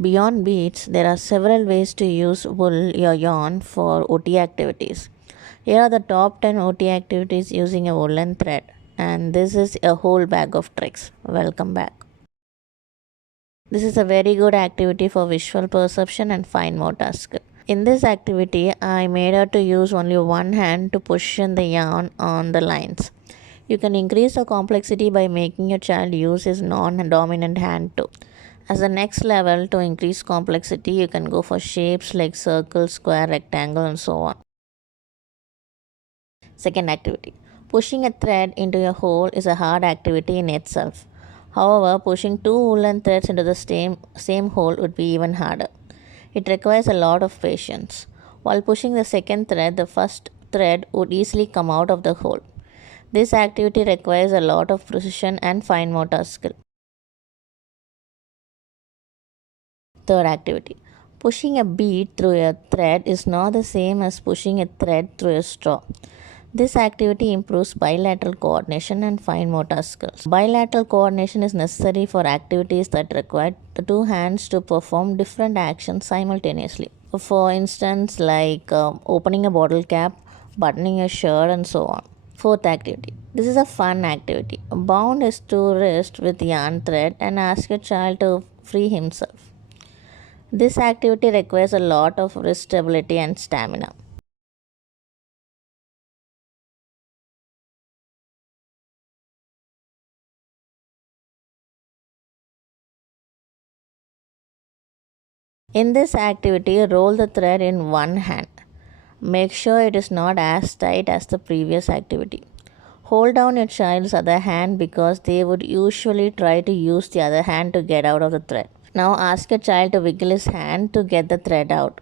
Beyond beads, there are several ways to use wool or yarn for OT activities. Here are the top 10 OT activities using a woolen thread, and this is a whole bag of tricks. Welcome back. This is a very good activity for visual perception and fine motor skill. In this activity, I made her to use only one hand to push in the yarn on the lines. You can increase the complexity by making your child use his non-dominant hand too. As the next level, to increase complexity, you can go for shapes like circle, square, rectangle, and so on. Second activity. Pushing a thread into a hole is a hard activity in itself. However, pushing two woolen threads into the same hole would be even harder. It requires a lot of patience. While pushing the second thread, the first thread would easily come out of the hole. This activity requires a lot of precision and fine motor skill. Third activity. Pushing a bead through a thread is not the same as pushing a thread through a straw. This activity improves bilateral coordination and fine motor skills. Bilateral coordination is necessary for activities that require the two hands to perform different actions simultaneously. For instance, like opening a bottle cap, buttoning a shirt, and so on. Fourth activity. This is a fun activity. Bound his two wrists with yarn thread and ask your child to free himself. This activity requires a lot of wrist stability and stamina. In this activity, roll the thread in one hand. Make sure it is not as tight as the previous activity. Hold down your child's other hand because they would usually try to use the other hand to get out of the thread. Now ask your child to wiggle his hand to get the thread out.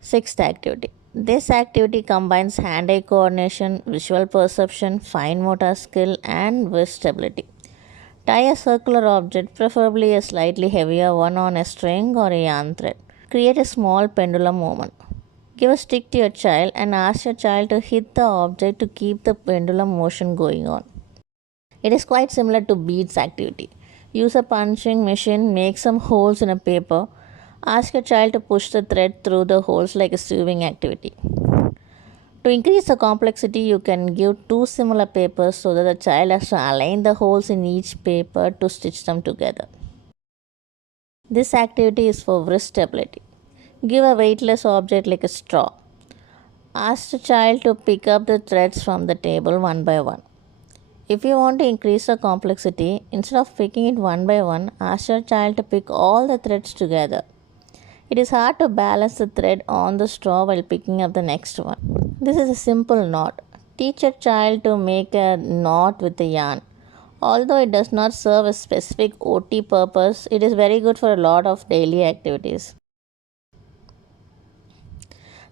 Sixth activity. This activity combines hand-eye coordination, visual perception, fine motor skill, and wrist stability. Tie a circular object, preferably a slightly heavier one, on a string or a yarn thread. Create a small pendulum movement. Give a stick to your child and ask your child to hit the object to keep the pendulum motion going on. It is quite similar to beads activity. Use a punching machine, make some holes in a paper. Ask your child to push the thread through the holes like a sewing activity. To increase the complexity, you can give two similar papers so that the child has to align the holes in each paper to stitch them together. This activity is for wrist stability. Give a weightless object like a straw. Ask the child to pick up the threads from the table one by one. If you want to increase the complexity, instead of picking it one by one, ask your child to pick all the threads together. It is hard to balance the thread on the straw while picking up the next one. This is a simple knot. Teach your child to make a knot with the yarn. Although it does not serve a specific OT purpose, it is very good for a lot of daily activities.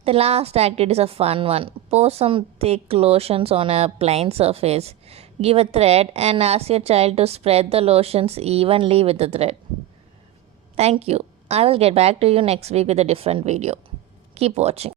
The last activity is a fun one. Pour some thick lotions on a plain surface. Give a thread and ask your child to spread the lotions evenly with the thread. Thank you. I will get back to you next week with a different video. Keep watching.